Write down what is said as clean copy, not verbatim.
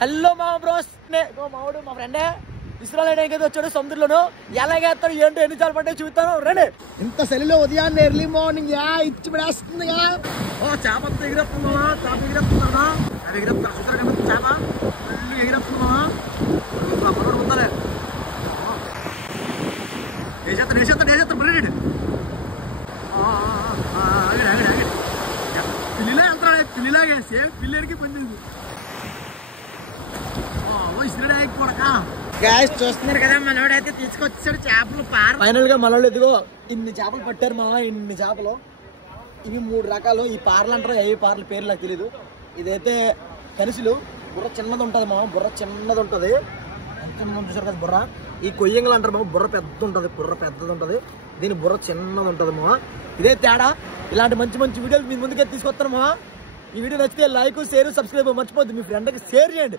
Hello మా bros మావాడు మా ఫ్రెండే ఇస్రాయల్ వచ్చాడు సముద్రంలోను ఎలాగేస్తాడు ఏంటో ఎన్నిసార్లు పట్టే చూస్తాను రండి. ఇంత చలిలో ఉదయాన్నే ఎర్లీ మార్నింగ్ ఇచ్చి పడేస్తుంది చేప ఎగిరేస్తుందా చేప ఎగిరేస్తుందా అది ఎగిరేస్తా చూసారు కదా చేప ఫుల్ ఎగిరేస్తుందా మనోడు ఉందాలే వేసేస్తాడు బుర్రెడు పిల్లిలా వెళ్తాడు పిల్లిలాగే సేమ్ పిల్లికి పనిచేసి గ్యాస్ చూస్తున్నారు కదా మనోడైతే తీసుకొచ్చాడు చేపలు ఫైనల్ గా మనోళ్ళు ఎదుగో ఇన్ని చేపలు పట్టారు మా ఇన్ని చేపలు ఇవి 3 రకాలు ఈ పార్లు అంటారు ఏ పార్ల పేర్లు నాకు తెలీదు. ఇదైతే కనిసులు బుర్ర చిన్నది ఉంటది మా బుర్ర చిన్నది ఉంటది చూసారు కదా బుర్ర. ఈ కొయ్యంగలు అంటారు మా బుర్ర పెద్ద ఉంటది బుర్ర పెద్దది ఉంటది దీని బుర్ర చిన్నది ఉంటది మా. ఇదే తేడా. ఇలాంటి మంచి మంచి వీడియోలు మీ ముందుకే తీసుకొస్తాను మా. ఈ వీడియో నచ్చితే లైక్ షేర్ సబ్స్క్రైబ్ మర్చిపోద్దు మీ ఫ్రెండ్కి షేర్ చేయండి.